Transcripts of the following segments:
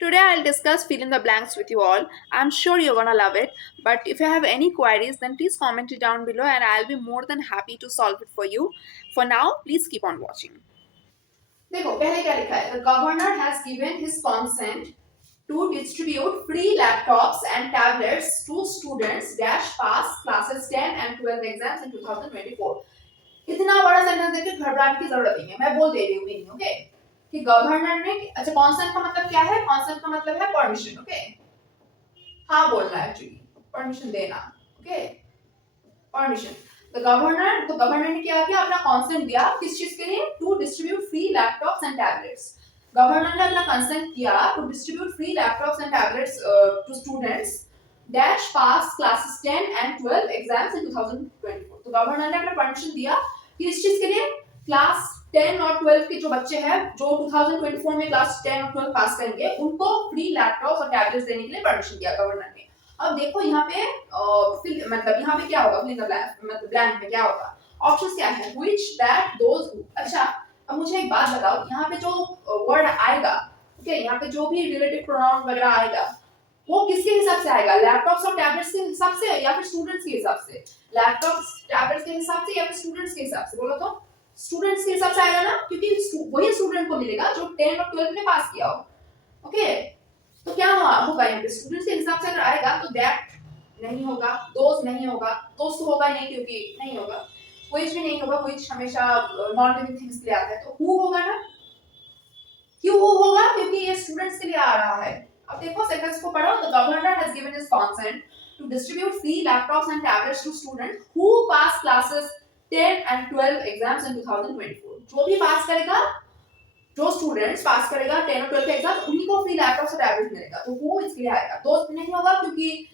Today I'll discuss fill in the blanks with you all. I'm sure you're gonna love it. But if you have any queries, then please comment it down below and I'll be more than happy to solve it for you. For now, please keep on watching. देखो पहले क्या लिखा है? The governor has given his consent to distribute free laptops and tablets to students dash pass classes 10 and 12 exams in 2024. इतना बड़ा sentence देख के घबराने की जरूरत नहीं है, मैं बोल दे रही हूँ मीनिंग, ओके? कि गवर्नर ने, अच्छा कॉन्सेंट का मतलब क्या है? कॉन्सेंट का मतलब है परमिशन, ओके? हाँ बोलना है एक्चुअली, परमिशन देना, ओके? परमिशन। तो गवर्नर ने क्या किया? अपना कॉन्सेंट दिया किस चीज के लिए? To distribute free laptops and tablets. Governor ने अपना कंसेंट किया to distribute free laptops and tablets to students dash pass classes 10 and 12 exams in 2024। तो गवर्नर ने अपना परमिशन दिया कि इस चीज के लिए क्लास 10 और 12 के जो बच्चे हैं जो 2024 में क्लास 10 और 12 पास करेंगे उनको फ्री लैपटॉप्स और टैबलेट्स देने के लिए परमिशन दिया गवर्नर ने। अब देखो यहाँ पे मतलब यहाँ पे क्या होगा? फिल इन द ब्लैंक, मतलब ब्लैंक में क्या होगा? ऑप्शंस क्या है? Which, that, those, who. अच्छा अब मुझे एक बात बताओ, यहाँ पे जो वर्ड आएगा, ठीक है, यहाँ पे जो भी रिलेटिव प्रोनाउन वगैरह आएगा वो किसके हिसाब से आएगा? लैपटॉप्स और टैबलेट्स के हिसाब से या फिर स्टूडेंट्स के हिसाब से? लैपटॉप्स टैबलेट्स के हिसाब से या फिर स्टूडेंट्स के हिसाब से? बोलो तो। स्टूडेंट्स के हिसाब से आएगा ना, क्योंकि वही स्टूडेंट को मिलेगा जो 10 और 12 में पास किया हो, ओके? तो क्या होगा यहाँ पे? स्टूडेंट्स के हिसाब से अगर आएगा तो दैट नहीं होगा, दोस्त नहीं होगा, दोस्त तो होगा ही नहीं क्योंकि नहीं होगा, व्हिच भी नहीं होगा, व्हिच हमेशा नॉन लिविंग थिंग्स के लिए आता है, तो हु होगा ना? क्यों हु होगा? क्योंकि ये स्टूडेंट्स के लिए आ रहा है। अब देखो सेंटेंस को पढ़ो। The governor has given his consent to distribute free laptops and tablets to students who pass classes 10 and 12 exams in 2024। जो भी पास करेगा, जो स्टूडेंट्स पास करेगा 10 और 12 के एग्जाम, उन्हीं को फ्री लैपटॉप और टैबलेट मिलेगा। तो वो इसके लिए आएगा। दोस्त नहीं होगा क्योंकि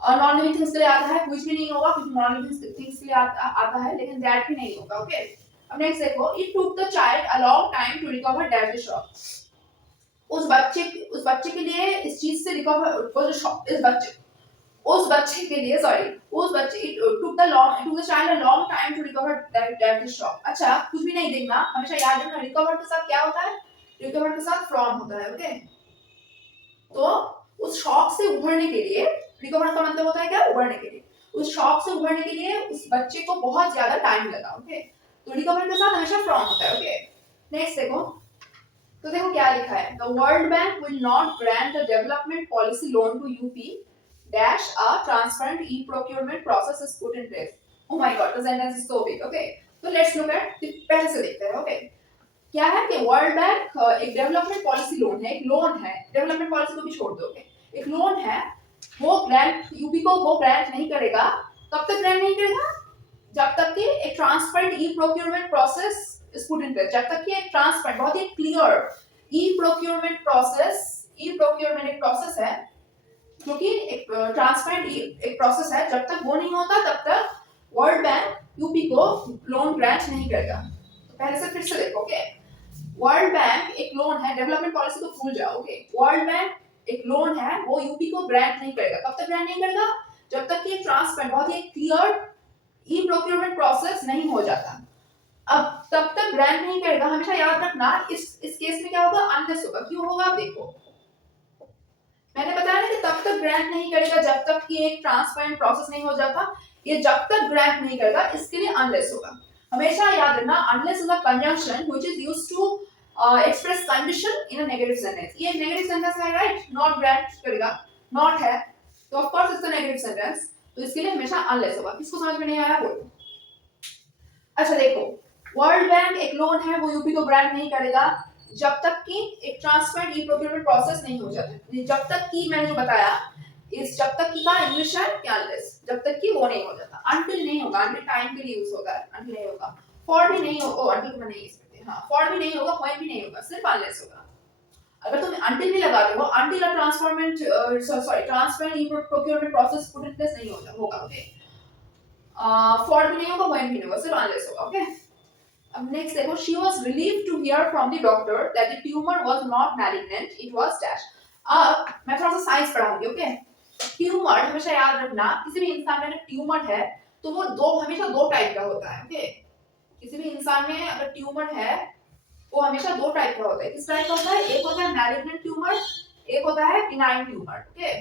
नॉन लिविंग थिंग्स के लिए आता है, कुछ भी नहीं होगा क्योंकि नॉन लिविंग थिंग्स के लिए आता है, लेकिन दैट भी नहीं होगा, ओके? अब नेक्स्ट देखो, it took the child a long time to recover that the shock. उस बच्चे के लिए इस चीज से रिकवर, वो जो शॉक, उस बच्चे के लिए, सॉरी, उस बच्चे, it took the child a long time to recover that the shock. अच्छा कुछ भी नहीं देखना, हमेशा याद रखना रिकवर के साथ क्या होता है? रिकवर के साथ फ्रॉम होता है, ओके? तो उस शॉक से उभरने के लिए, रिकवर का मतलब होता है क्या? उभरने के लिए। उस शॉक से उभरने के लिए उस बच्चे को बहुत ज्यादा टाइम लगा, ओके? तो रिकवर के साथ हमेशा फ्रॉम होता है, ओके? नेक्स्ट देखो, तो देखो क्या लिखा है? The world bank will not grant a development policy loan to UP dash a transparent e procurement process is put in place. Oh my god, the sentence is so big, okay? तो let's look at, पहले से देखते हैं, okay? क्या है कि world bank एक development policy loan है, एक लोन है, डेवलपमेंट पॉलिसी को भी छोड़ दोगे, एक लोन है, वो ग्रांट यूपी को वो ग्रांट नहीं करेगा। कब तक ग्रांट नहीं करेगा? जब तक कि एक transparent e procurement process is put in place. जब तक कि एक ट्रांसपेरेंट, बहुत ही clear e procurement process, e procurement एक प्रोसेस है क्योंकि एक ट्रांसपेरेंट एक प्रोसेस है, जब तक वो नहीं होता तब तक वर्ल्ड बैंक यूपी को लोन ग्रांट नहीं करेगा। तो पहले से फिर से देखो, ओके? वर्ल्ड बैंक एक लोन है, डेवलपमेंट पॉलिसी को भूल जाओ, ओके? वर्ल्ड बैंक एक लोन है, वो यूपी को ग्रांट नहीं करेगा। कब तक ग्रांट नहीं करेगा? जब तक कि ट्रांसपेरेंट, बहुत ही क्लियर ई प्रोक्योरमेंट प्रोसेस नहीं हो जाता। अब तब तक ग्रांट नहीं करेगा, हमेशा याद रखना। इस केस में क्या होगा? अनलेस होगा। क्यों होगा? देखो मैंने बताया ना कि तब तक ग्रांट नहीं करेगा जब तक कि एक ट्रांसपेरेंट प्रोसेस नहीं हो जाता। ये जब तक ग्रांट नहीं करेगा इसके लिए अनलेस होगा। हमेशा याद रखना, unless is a conjunction which is used to express condition in a negative sentence. ये एक नेगेटिव सेंटेंस है, राइट? नॉट ग्रांट करेगा, नॉट है, तो of course it's a negative sentence, तो इसके लिए हमेशा अनलेस होगा। किसको समझ में नहीं आया बोलो? अच्छा देखो, वर्ल्ड बैंक एक लोन है, वो यूपी को ग्रांट नहीं करेगा जब तक कि एक ट्रांसपेरेंट ई प्रोक्योरमेंट प्रोसेस नहीं हो जाता। जब तक कि मैंने जो बताया, इस जब तक कि का इंग्लिश है क्या? अनलेस, जब तक कि वो नहीं हो जाता। अनटिल नहीं होगा, अनटिल टाइम के लिए यूज होगा, अनटिल नहीं होगा। फॉर भी नहीं होगा, अनटिल में नहीं यूज करते, हां फॉर भी नहीं होगा, व्हेन भी नहीं होगा, सिर्फ अनलेस होगा। अगर तुम अनटिल भी लगा दो, until a transformant sorry transparent e procurement process put in place नहीं होगा, ओके? फॉर भी नहीं होगा, व्हेन भी नहीं होगा, सिर्फ अनलेस होगा, ओके? अब नेक्स्ट देखो, she was relieved to hear from the doctor that the tumor was not malignant, it was dash। अब मैं थोड़ा सा साइंस पढ़ाऊंगी, ओके? ट्यूमर हमेशा याद रखना, किसी भी इंसान में अगर ट्यूमर है तो वो हमेशा दो टाइप का होता है, ओके? किसी भी इंसान में अगर ट्यूमर है वो हमेशा दो टाइप का होता है। किस टाइप का होता है? एक होता है मैलिग्नेंट ट्यूमर, एक होता है बिनाइन ट्यूमर, ओके।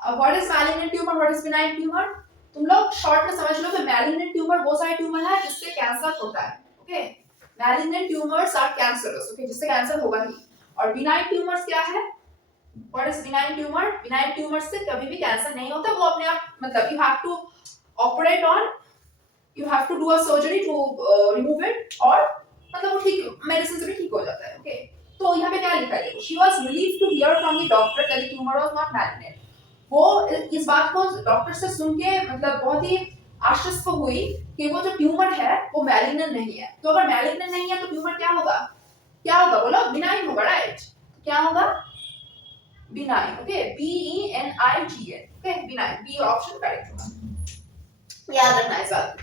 अब what is malignant tumour, what is benign tumour? तुम लोग शॉर्ट में समझ लो कि मैलिग्नेंट ट्यूमर वो सारे ट्यूमर है जिससे कैंसर होता है, okay. Malignant tumours are cancerous, okay, जिससे कैंसर होगा ही। और बिनाइन ट्यूमर्स क्या है? What is benign tumour? Benign tumour से कभी भी कैंसर नहीं होता, वो अपने आप, मतलब you have to operate on, you have to do a surgery to remove it, और मतलब वो ठीक मेडिसिन से भी ठीक हो जाता है, ओके। तो यहाँ पे क्या लिखा है देखो, she was relieved to hear from the doctor that the tumour was not malignant. वो इस बात को डॉक्टर से सुन के मतलब बहुत ही आश्वस्त हुई कि वो जो ट्यूमर है वो मैलिग्नेंट नहीं है। तो अगर मैलिग्नेंट नहीं है तो ट्यूमर क्या होगा? क्या होगा बोलो? बिनाइन होगा, राइट? क्या होगा? Benign, okay, BENIGN, okay, benign, B option correct होगा, याद रखना इस बात।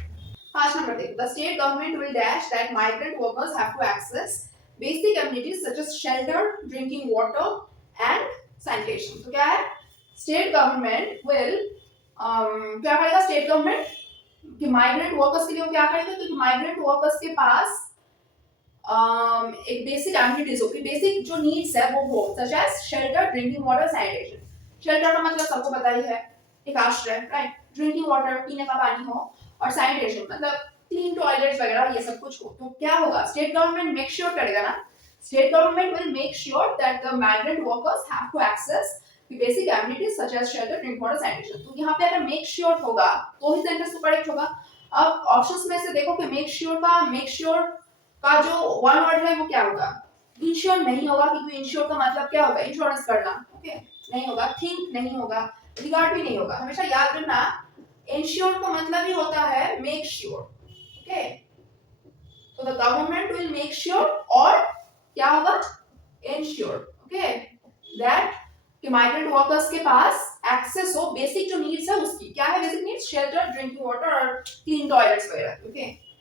5 नंबर देखो, the state government will dash that migrant workers have to access basic amenities such as shelter, drinking water and sanitation। तो क्या है? स्टेट गवर्नमेंट विल क्या करेगा? स्टेट गवर्नमेंट कि माइग्रेंट वर्कर्स के लिए वो क्या करेगा? क्योंकि माइग्रेंट वर्कर्स के पास एक बेसिक एमिनिटीज होगी, बेसिक जो नीड्स है वो such as shelter, drinking water, sanitation. Shelter का मतलब सबको पता ही है, एक आश्रय, राइट? ड्रिंकिंग वाटर, पीने का पानी हो, और सैनिटेशन मतलब क्लीन टॉयलेट्स वगैरह, ये सब कुछ हो। तो क्या होगा? स्टेट गवर्नमेंट मेक श्योर करेगा ना, state government will make sure that the migrant workers have to access basic amenities such as shelter, drinking water, sanitation. तो यहाँ पे अगर मेक श्योर होगा तो ही सेंटेंस तो करेक्ट होगा। अब ऑप्शंस में से देखो कि मेक श्योर का जो वन वर्ड है वो क्या होगा? इंश्योर नहीं होगा, क्योंकि इंश्योर का मतलब क्या होगा? इंश्योरेंस करना, ओके, नहीं होगा। थिंक नहीं होगा, रिगार्ड भी नहीं होगा। हमेशा याद रखना, इंश्योर का मतलब ही होता है मेक श्योर, ओके। तो the government will make sure, और क्या होगा? इंश्योर, ओके, दैट कि माइग्रेंट वर्कर्स के पास एक्सेस हो बेसिक जो नीड्स है उसकी। क्या है basic needs? Shelter, drinking water और क्लीन टॉयलेट्स वगैरह, ओके।